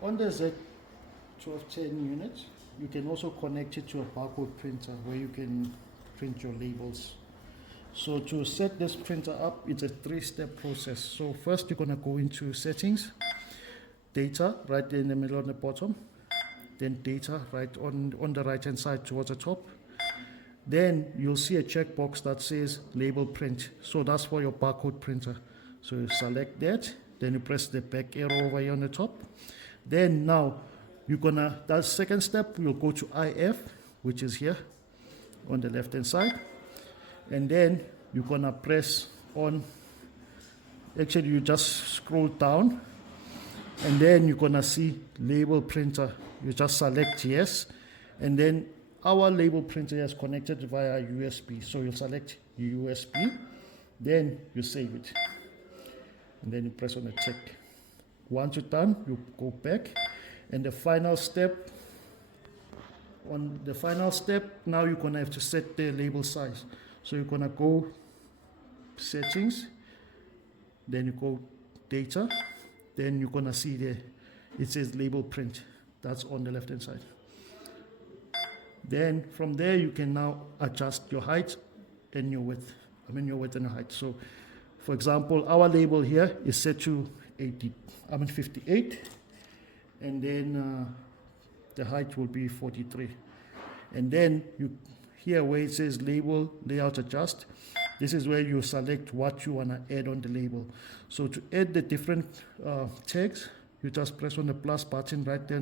On the Z1210 unit, you can also connect it to a barcode printer where you can print your labels. So to set this printer up, it's a 3-step process. So first you're going to go into settings, data right there in the middle on the bottom, then data right on the right hand side towards the top. Then you'll see a checkbox that says label print. So that's for your barcode printer. So you select that, then you press the back arrow over here on the top. Then now that second step, you'll go to IF, which is here on the left hand side. And then you're gonna press on, actually you just scroll down, and then you're gonna see label printer. You just select yes, and then our label printer is connected via USB. So you select USB, then you save it, and then you press on the check. Once you're done, you go back, and the final step, now you're gonna have to set the label size. So you're gonna go settings, then you go data, then you're gonna see there it says label print. That's on the left hand side. Then from there you can now adjust your height and your width. Your width and your height. So for example, our label here is set to 58, and then the height will be 43. And then here where it says label layout adjust, this is where you select what you want to add on the label. So to add the different tags, you just press on the plus button right there.